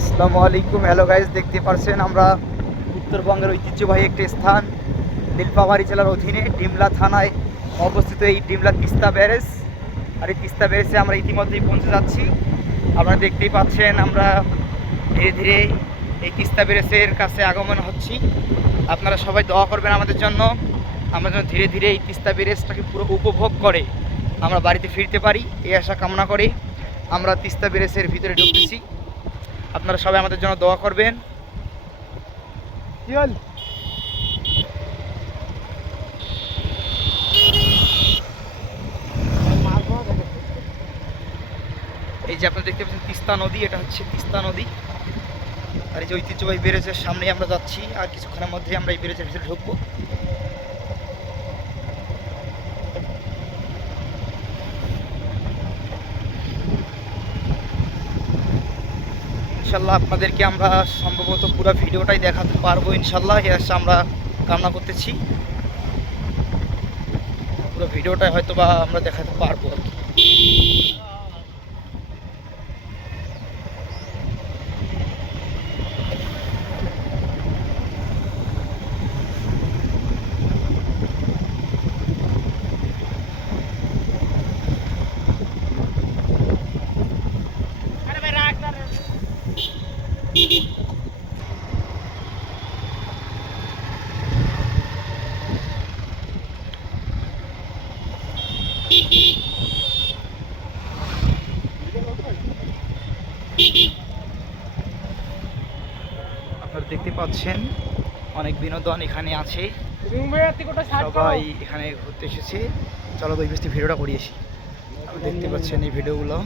আসসালামু আলাইকুম। Hello guys, দেখতে পাচ্ছেন আমরা উত্তরবঙ্গের ঐতিহ্যবাহী একটি স্থান নীলফামারী জেলার অধীনে ডিমলা থানায় অবস্থিত এই ডিমলা তিস্তা ব্যারেজ। আর এই তিস্তা ব্যারেজে আমরা ইতিমধ্যেই পৌঁছে যাচ্ছি। আপনারা দেখতেই পাচ্ছেন আমরা ধীরে ধীরে এই তিস্তা ব্যারেজের কাছে আগমন হচ্ছি। আপনারা সবাই দোয়া করবেন আমাদের জন্য, আমরা যেন ধীরে ধীরে এই তিস্তা ব্যারেজটাকে পুরো উপভোগ করে আমরা বাড়িতে ফিরতে পারি, এই আশা কামনা করে আমরা তিস্তা ব্যারেজের ভিতরে ঢুকতেছি। আপনারা সবাই আমাদের জন্য দোয়া করবেন। এই যে আপনারা দেখতে পাচ্ছেন তিস্তা নদী, এটা হচ্ছে তিস্তা নদী। আর এই যে ঐতিহ্যবাহী ব্যারেজের সামনে আমরা যাচ্ছি, আর কিছুক্ষণের মধ্যে আমরা এই ব্যারেজের ভিতরে ঢুকবো। ইনশাল্লাহ আপনাদেরকে আমরা সম্ভবত পুরো ভিডিওটাই দেখাতে পারবো ইনশাল্লাহ, এই আশা আমরা কামনা করতেছি। পুরো ভিডিওটাই হয়তো বা আমরা দেখাতে পারবো আর কি। আপনারা দেখতে পাচ্ছেন অনেক বিনোদন এখানে আছে, সবাই এখানে ঘুরতে এসেছে। চলো ওই বেশি ভিডিওটা করিয়েছি। আপনারা দেখতে পাচ্ছেন এই ভিডিওগুলো।